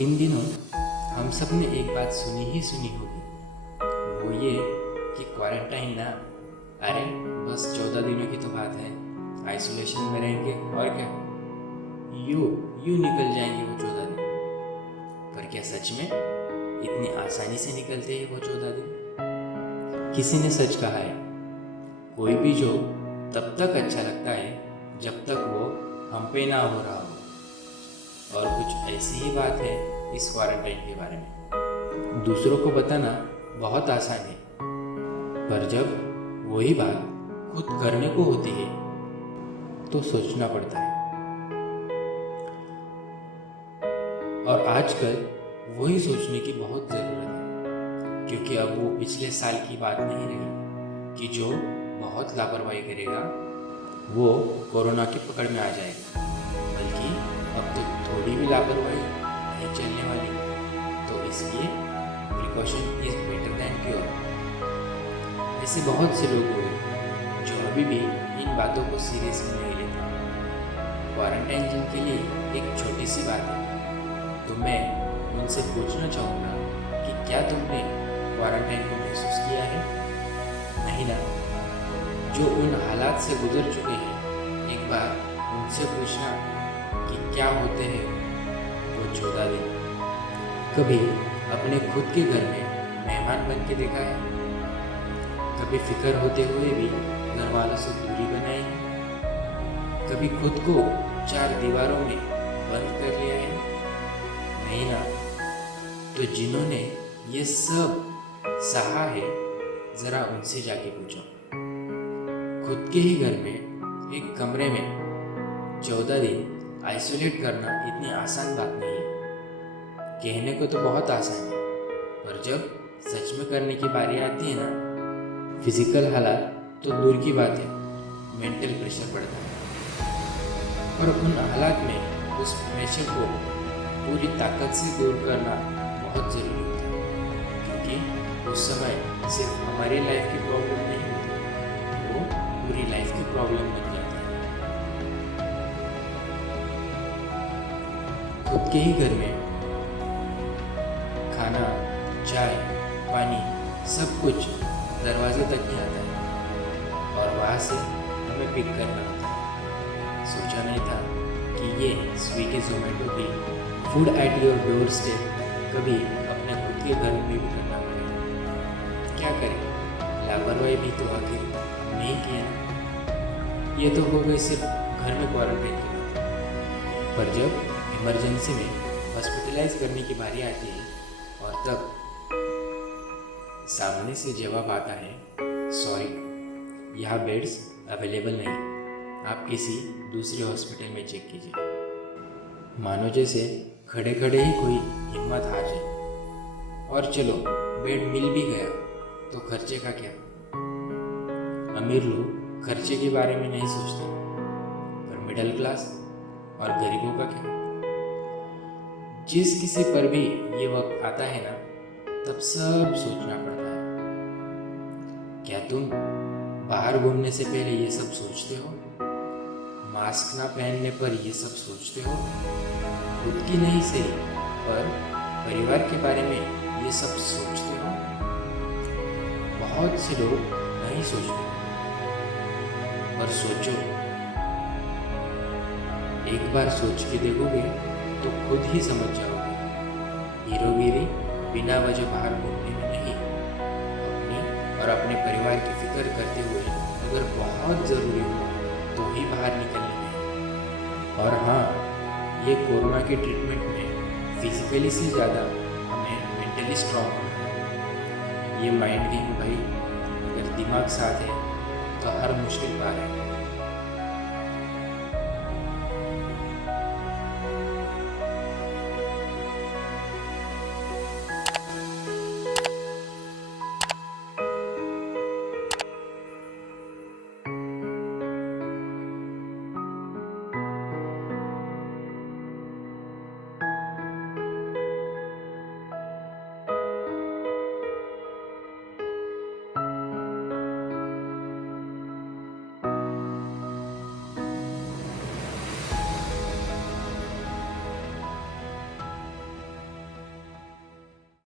इन दिनों हम सब ने एक बात सुनी होगी, वो ये कि क्वारंटाइन ना, अरे बस 14 दिनों की तो बात है, आइसोलेशन में रहेंगे और क्या, यू यू निकल जाएंगे वो 14 दिन। पर क्या सच में इतनी आसानी से निकलते हैं वो 14 दिन? किसी ने सच कहा है, कोई भी जो तब तक अच्छा लगता है जब तक वो हम पे ना हो रहा हो। और कुछ ऐसी ही बात है इस क्वारंटाइन के बारे में। दूसरों को बताना बहुत आसान है, पर जब वही बात खुद करने को होती है तो सोचना पड़ता है। और आजकल वही सोचने की बहुत ज़रूरत है, क्योंकि अब वो पिछले साल की बात नहीं रही कि जो बहुत लापरवाही करेगा वो कोरोना की पकड़ में आ जाएगा, बल्कि अब तो थोड़ी भी लापरवाही नहीं चलने वाली। तो इसलिए precaution is better than cure. ऐसे बहुत से लोग हैं जो अभी भी इन बातों को सीरियसली नहीं लेते। क्वारंटाइन जिनके लिए एक छोटी सी बात है, तो मैं उनसे पूछना चाहूँगा कि क्या तुमने क्वारंटाइन को महसूस किया है? नहीं ना? जो उन हालात से गुजर चुके हैं, एक बार उनसे पूछना कि क्या होते हैं वो 14 दिन। कभी अपने खुद के घर में मेहमान बन के देखा है? कभी फिक्र होते हुए भी घर वालों से दूरी बनाई है? कभी खुद को 4 दीवारों में बंद कर लिया है? नहीं ना? तो जिन्होंने ये सब सहा है, ज़रा उनसे जाके पूछो। खुद के ही घर में एक कमरे में 14 दिन आइसोलेट करना इतनी आसान बात नहीं है। कहने को तो बहुत आसान है, पर जब सच में करने की बारी आती है ना, फिजिकल हालात तो दूर की बात है, मेंटल प्रेशर बढ़ता है। और उन हालात में उस प्रेशर को पूरी ताकत से दूर करना बहुत ज़रूरी होता है, क्योंकि उस समय सिर्फ हमारी लाइफ की प्रॉब्लम नहीं होती, वो पूरी लाइफ की प्रॉब्लम बन जाती है। खुद के ही घर में खाना, चाय, पानी सब कुछ दरवाजे तक ही आता है और वहाँ से हमें पिक करना होता है। सोचा नहीं था कि ये स्विगी ज़ोमैटो की food at your door step कभी अपने खुद के घर में भी करना पड़ेगा। क्या करें, लापरवाही भी तो आखिर नहीं किया ना। ये तो हो गई सिर्फ घर में क्वारंटाइन की बात, पर जब इमरजेंसी में हॉस्पिटलाइज करने की बारी आती है और तब सामने से जवाब आता है, सॉरी यहाँ बेड्स अवेलेबल नहीं, आप किसी दूसरे हॉस्पिटल में चेक कीजिए। मानो जैसे खड़े खड़े ही कोई हिम्मत हार जाए। और चलो बेड मिल भी गया तो खर्चे का क्या? अमीर लोग खर्चे के बारे में नहीं सोचते, पर मिडिल क्लास और गरीबों का क्या? जिस किसी पर भी ये वक्त आता है ना, तब सब सोचना पड़ता है। क्या तुम बाहर घूमने से पहले ये सब सोचते हो? मास्क ना पहनने पर ये सब सोचते हो? खुद की नहीं सही, पर परिवार के बारे में ये सब सोचते हो? बहुत से लोग नहीं सोचते, पर सोचो, एक बार सोच के देखोगे तो खुद ही समझ जाओगे, हीरोगिरी बिना वजह बाहर घूमने में नहीं, अपनी और अपने परिवार की फिक्र करते हुए अगर बहुत ज़रूरी हो तो ही बाहर निकलने में। और हाँ, ये कोरोना के ट्रीटमेंट में फिजिकली से ज़्यादा हमें मेंटली स्ट्रॉन्ग होना है। ये माइंड गेम भाई, अगर दिमाग साथ है तो हर मुश्किल पार है।